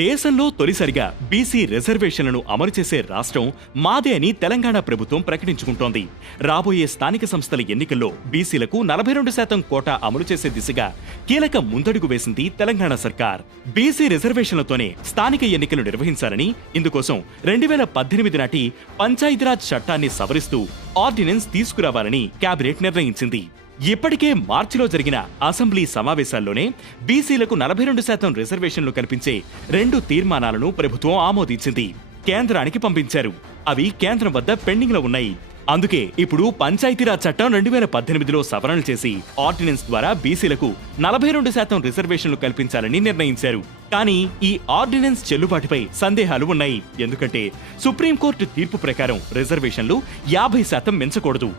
దేశంలో తొలిసారిగా బీసీ రిజర్వేషన్లను అమలు చేసే రాష్ట్రం మాదే అని తెలంగాణ ప్రభుత్వం ప్రకటించుకుంటోంది. రాబోయే స్థానిక సంస్థల ఎన్నికల్లో బీసీలకు 42% కోటా అమలు చేసే దిశగా కీలక ముందడుగు వేసింది తెలంగాణ సర్కార్. బీసీ రిజర్వేషన్లతోనే స్థానిక ఎన్నికలు నిర్వహించాలని, ఇందుకోసం 2018 నాటి పంచాయతీరాజ్ చట్టాన్ని సవరిస్తూ ఆర్డినెన్స్ తీసుకురావాలని కేబినెట్ నిర్ణయించింది. ఇప్పటికే మార్చిలో జరిగిన అసెంబ్లీ సమావేశాల్లోనే బీసీలకు 42% రిజర్వేషన్లు కల్పించే 2 తీర్మానాలను ప్రభుత్వం ఆమోదించింది, కేంద్రానికి పంపించారు. అవి కేంద్రం వద్ద పెండింగ్ లో ఉన్నాయి. అందుకే ఇప్పుడు పంచాయతీరాజ్ చట్టం 2018లో సవరణలు చేసి ఆర్డినెన్స్ ద్వారా బీసీలకు 42% రిజర్వేషన్లు కల్పించాలని నిర్ణయించారు. కానీ ఈ ఆర్డినెన్స్ చెల్లుబాటుపై సందేహాలు ఉన్నాయి. ఎందుకంటే సుప్రీంకోర్టు తీర్పు ప్రకారం రిజర్వేషన్లు 50% మించకూడదు.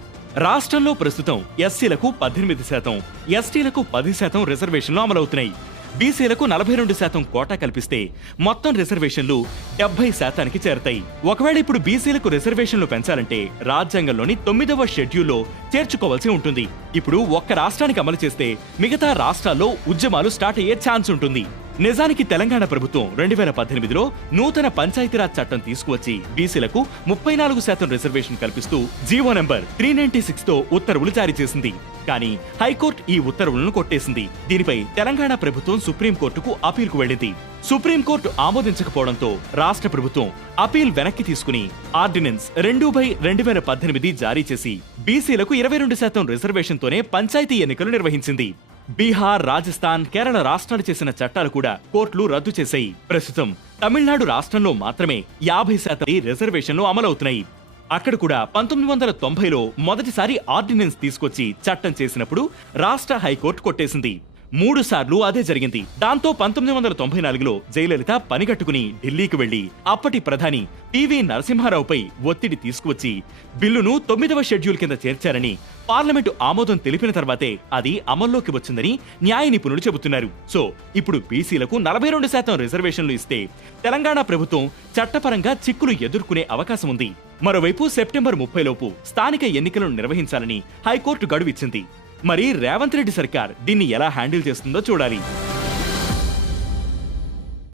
రాష్ట్రంలో ప్రస్తుతం ఎస్సీలకు 18%, ఎస్టీలకు 10% రిజర్వేషన్లు అమలవుతున్నాయి. బీసీలకు 42% కోటా కల్పిస్తే మొత్తం రిజర్వేషన్లు 70%కి చేరతాయి. ఒకవేళ ఇప్పుడు బీసీలకు రిజర్వేషన్లు పెంచాలంటే రాజ్యాంగంలోని 9వ షెడ్యూల్లో చేర్చుకోవాల్సి ఉంటుంది. ఇప్పుడు ఒక్క రాష్ట్రానికి అమలు చేస్తే మిగతా రాష్ట్రాల్లో ఉద్యమాలు స్టార్ట్ అయ్యే ఛాన్స్ ఉంటుంది. నిజానికి తెలంగాణ ప్రభుత్వం 2018లో నూతన పంచాయతీరాజ్ చట్టం తీసుకువచ్చి బీసీలకు 34% రిజర్వేషన్ కల్పిస్తూ జీవో నంబర్ 396తో ఉత్తర్వులు జారీ చేసింది. కానీ హైకోర్టు ఈ ఉత్తర్వులను కొట్టేసింది. దీనిపై తెలంగాణ ప్రభుత్వం సుప్రీంకోర్టుకు అపీల్కు వెళ్లింది. సుప్రీంకోర్టు ఆమోదించకపోవడంతో రాష్ట్ర ప్రభుత్వం అపీల్ వెనక్కి తీసుకుని ఆర్డినెన్స్ 2/2018 జారీ చేసి బీసీలకు 22% రిజర్వేషన్తోనే పంచాయతీ ఎన్నికలు నిర్వహించింది. బీహార్, రాజస్థాన్, కేరళ రాష్ట్రాలు చేసిన చట్టాలు కూడా కోర్టులు రద్దు చేశాయి. ప్రస్తుతం తమిళనాడు రాష్ట్రంలో మాత్రమే 50% రిజర్వేషన్లు అమలవుతున్నాయి. అక్కడ కూడా 1990లో మొదటిసారి ఆర్డినెన్స్ తీసుకొచ్చి చట్టం చేసినప్పుడు రాష్ట్ర హైకోర్టు కొట్టేసింది. 3 సార్లు అదే జరిగింది. దాంతో 1994లో జయలలిత పనిగట్టుకుని ఢిల్లీకి వెళ్లి అప్పటి ప్రధాని పివి నరసింహారావుపై ఒత్తిడి తీసుకువచ్చి బిల్లును 9వ షెడ్యూల్ కింద చేర్చారని పార్లమెంటు ఆమోదం తెలిపిన తర్వాతే అది అమల్లోకి వచ్చిందని న్యాయ నిపుణులు చెబుతున్నారు. సో ఇప్పుడు బీసీలకు 42% రిజర్వేషన్లు ఇస్తే తెలంగాణ ప్రభుత్వం చట్టపరంగా చిక్కులు ఎదుర్కొనే అవకాశం ఉంది. మరోవైపు సెప్టెంబర్ 30 లోపు స్థానిక ఎన్నికలను నిర్వహించాలని హైకోర్టు గడువిచ్చింది. మరి రేవంత్ రెడ్డి సర్కార్ దీన్ని ఎలా హ్యాండిల్ చేస్తుందో చూడాలి.